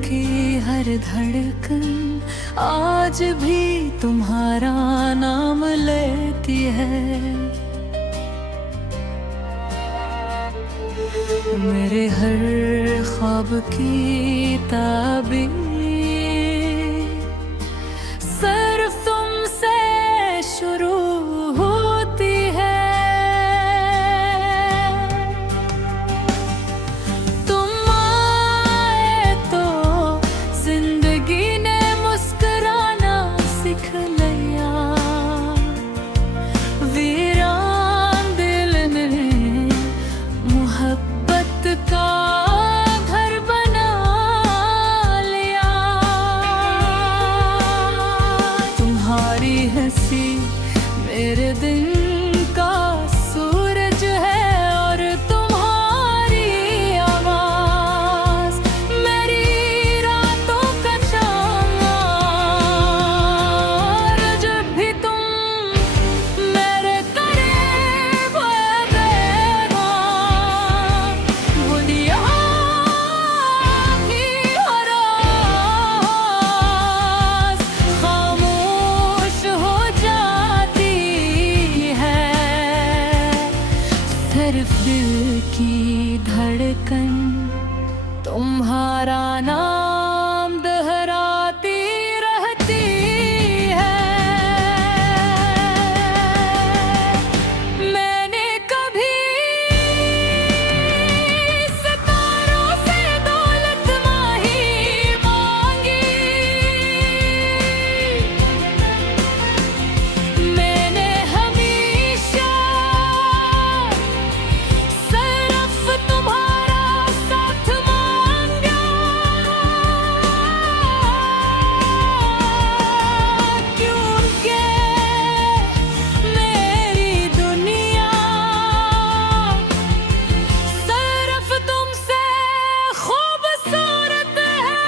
की हर धड़कन आज भी तुम्हारा नाम लेती है। मेरे हर ख्वाब की ताबीर सिर्फ तुमसे शुरू होती है। तुम आए तो जिंदगी ने मुस्कुराना सीख लिया। वीरान दिल ने मोहब्बत का घर बना लिया। तुम्हारी हंसी मेरे दिन का सूरज है और तुम्हारी आवाज मेरी रातों का चांद। जब भी तुम मेरे करीब आते हो दुनिया की हर आवाज खामोश हो जाती है। सिर्फ दिल की धड़कन तुम्हारा नाम दोहराती रहती है। मैंने कभी सितारों से दौलत नहीं मांगी। मैंने हमेशा सिर्फ तुम्हारा साथ मांगा। क्योंकि मेरी दुनिया सिर्फ तुमसे खूबसूरत है।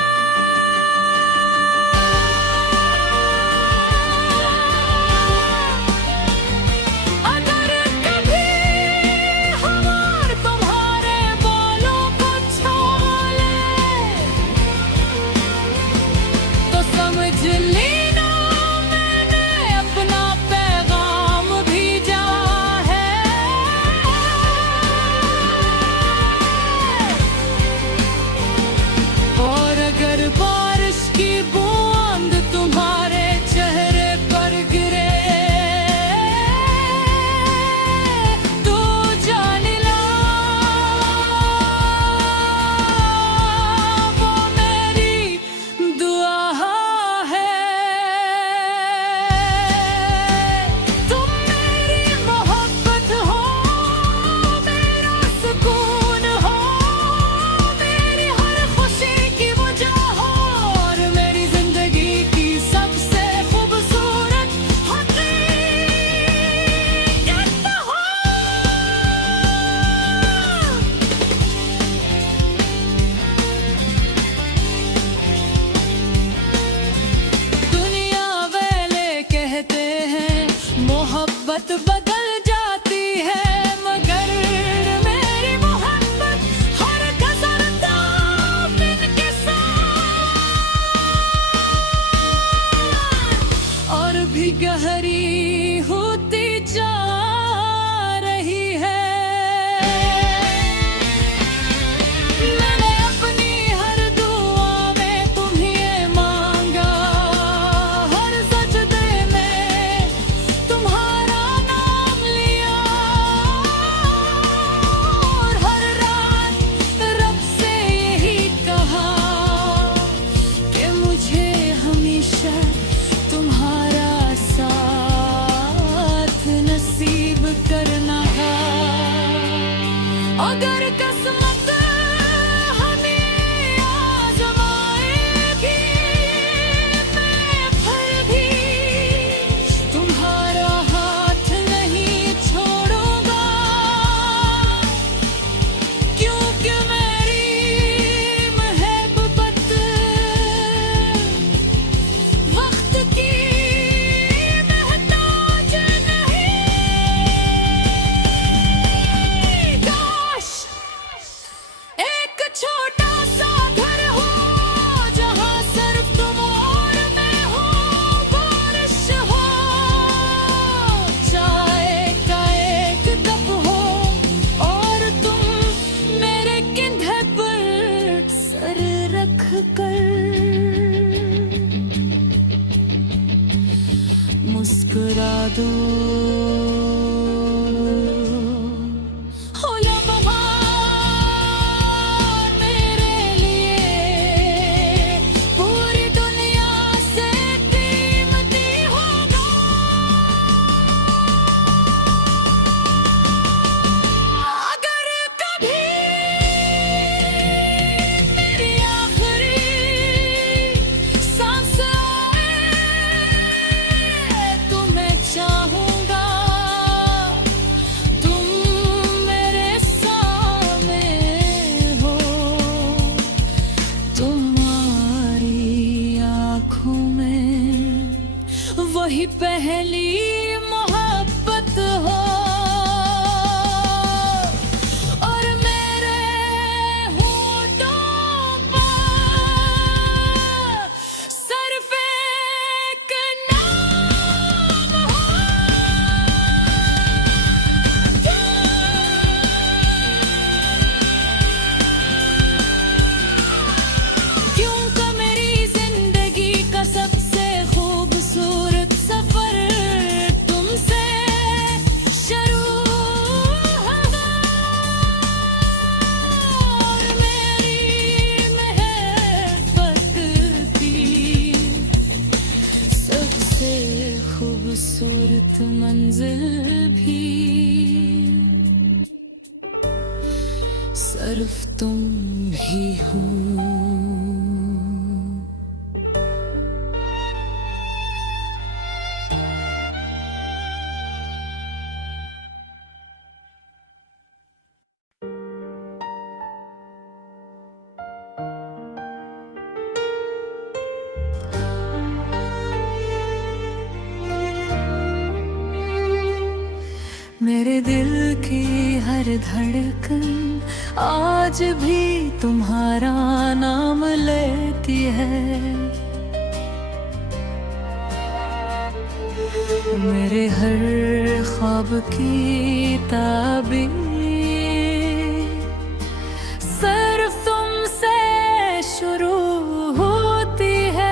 अगर कभी हमार तुम्हारे बालों को छोले तो समझ लेना मैंने अपना पैगाम भेजा है। और अगर बारिश की बूंद तुम्हारे चेहरे पर गिरे तो जान लो वो मेरी दुआ है। तुम मेरी मोहब्बत हो, मेरा सुकून हो, मेरी हर खुशी की वजह हो और मेरी जिंदगी की सबसे खूबसूरत हकीकत हो। दुनिया वाले कहते हैं मोहब्बत बदल जाती है, मगर मेरी मोहब्बत हर गुजरता दिन के साथ और भी गहरी होती जा रही है। मैंने अपनी हर दुआ में तुम्हें मांगा, हर सजदे में तुम्हारा नाम लिया और हर रात रब से यही कहा कि मुझे हमेशा तुम्हारा साथ नसीब मुस्कुरा दो। हो लम्हा मेरे लिए पूरी दुनिया से कीमती होगा। अगर कभी मेरी आखिरी सांस आए तो मैं चाहूंगा तुम मेरे सामने हो। तुम्हारी आँखों में वही पहली मोहब्बत हो और मेरे होठों पर सिर्फ एक नाम हो। क्योंकि मेरी जिंदगी का सबसे खूबसूरत सफर तुमसे शुरू होगा और मेरी मोहब्बत की सबसे खूबसूरत मंजिल भी सिर्फ तुम ही हो। मेरे दिल की हर धड़कन आज भी तुम्हारा नाम लेती है। मेरे हर ख्वाब की ताबीर सिर्फ तुमसे शुरू होती है।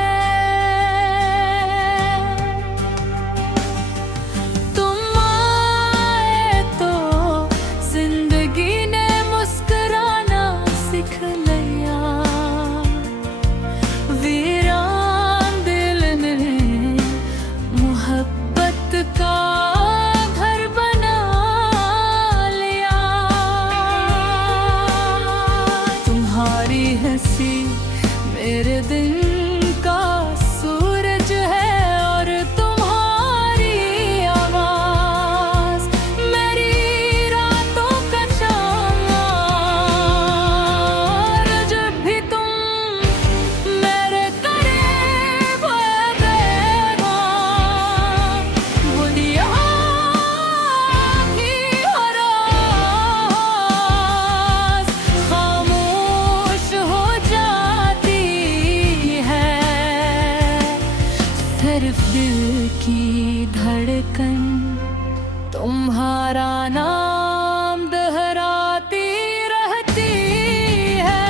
मेरे दिन का सूरज है और तुम्हारी आवाज मेरी रातों का चाँद। जब भी तुम मेरे करीब आएगा वो दिया की हर आवाज खामोश हो जाती है। सिर्फ दिल की धड़कन तुम्हारा नाम दोहराती रहती है।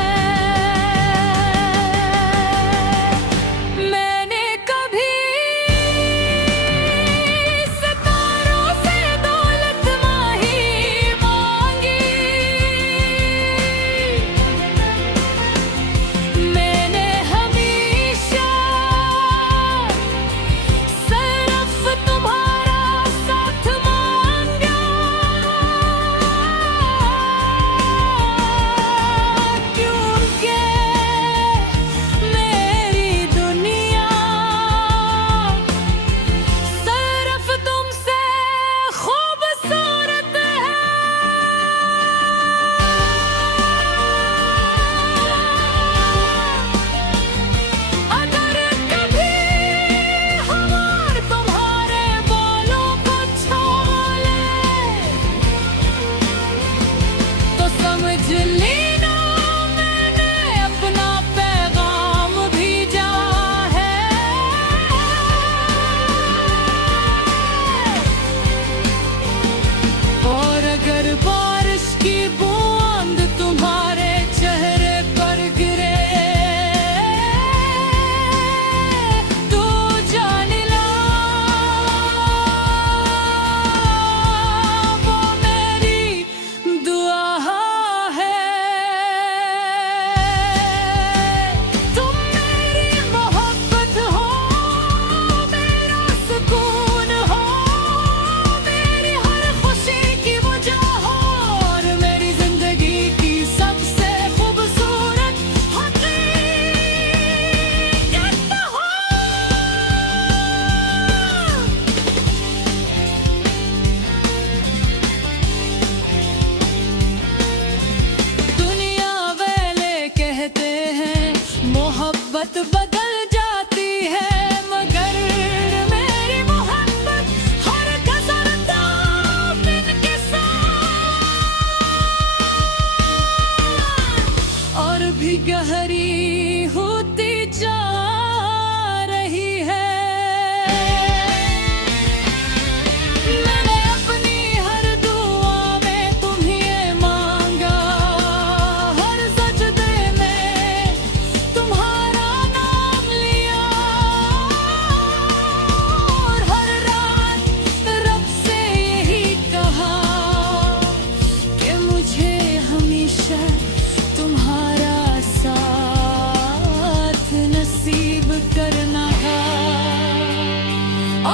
मैंने कभी सितारों से दौलत नहीं मांगी। मैंने हमेशा सिर्फ तुम्हारा साथ मांगा।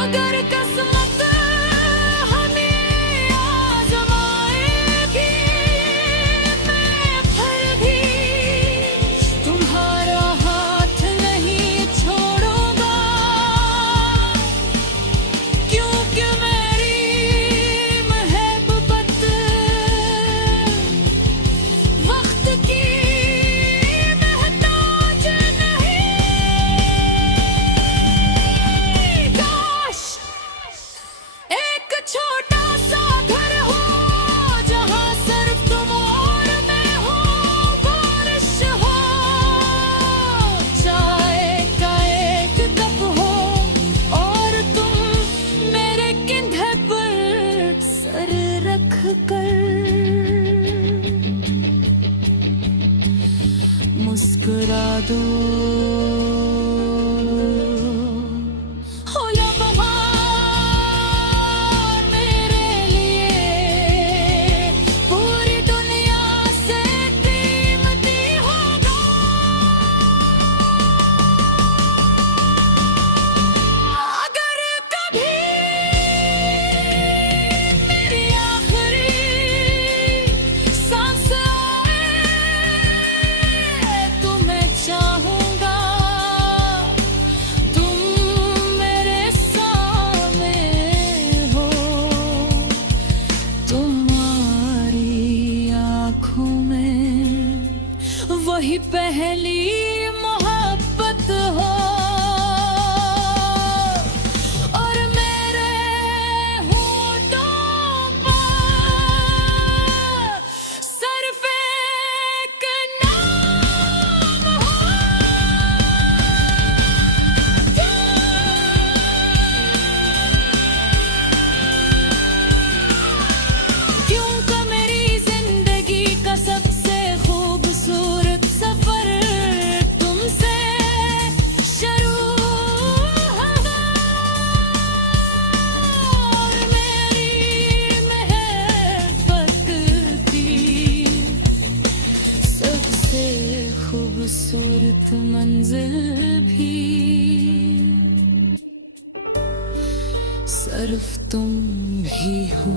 अगर किस्मत हमें आजमाएगी, मैं फिर भी तुम्हारा हाथ नहीं छोड़ूंगा, क्योंकि मेरी मोहब्बत वक्त की मोहताज नहीं। काश एक छोटा सा घर हो जहां सिर्फ तुम और मैं हो, बारिश हो, चाय का एक कप हो और तुम मेरे कंधे पर सर रख कर मुस्कुरा दो। हो लम्हा मेरे लिए पूरी दुनिया से कीमती होगा। अगर कभी मेरी आखिरी सांस आए तो मैं चाहूंगा तुम मेरे सामने हो, तुम्हारी आँखों में वही पहली मोहब्बत हो और मेरे होठों पर सिर्फ एक नाम हो। क्योंकि मेरी जिंदगी का सबसे खूबसूरत सफर तुमसे शुरू होगा और मेरी मोहब्बत की सबसे खूबसूरत मंजिल भी सिर्फ तुम ही हो।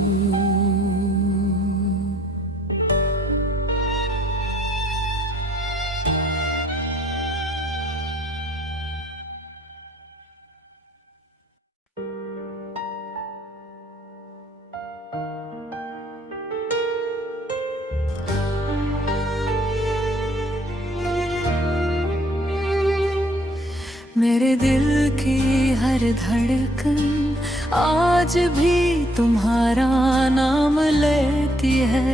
मेरे दिल की हर धड़कन आज भी तुम्हारा नाम लेती है।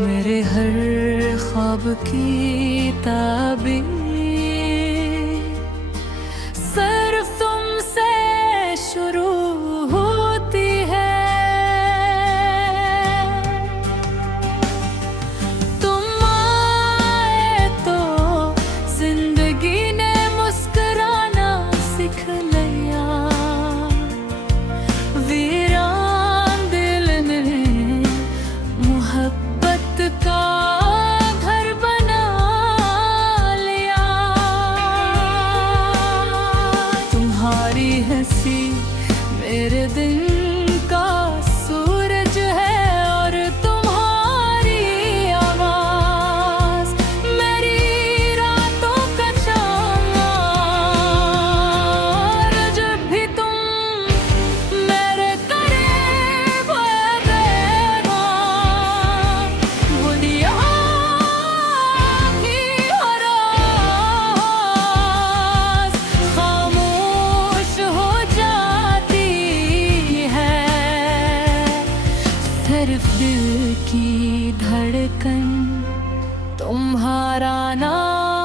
मेरे हर ख्वाब की ताबीर सिर्फ तुमसे शुरू होती है। तुम आए तो जिंदगी ने मुस्कुराना सीख लिया, वीरान दिल ने मोहब्बत का घर बना लिया। तुम्हारी हंसी मेरे दिन का सूरज है और तुम्हारी आवाज मेरी रातों का चांद। और जब भी तुम मेरे करीब आएगा, दुनिया की हर आवाज खामोश हो जाती है। सिर्फ दिल की धड़कन तुम्हारा नाम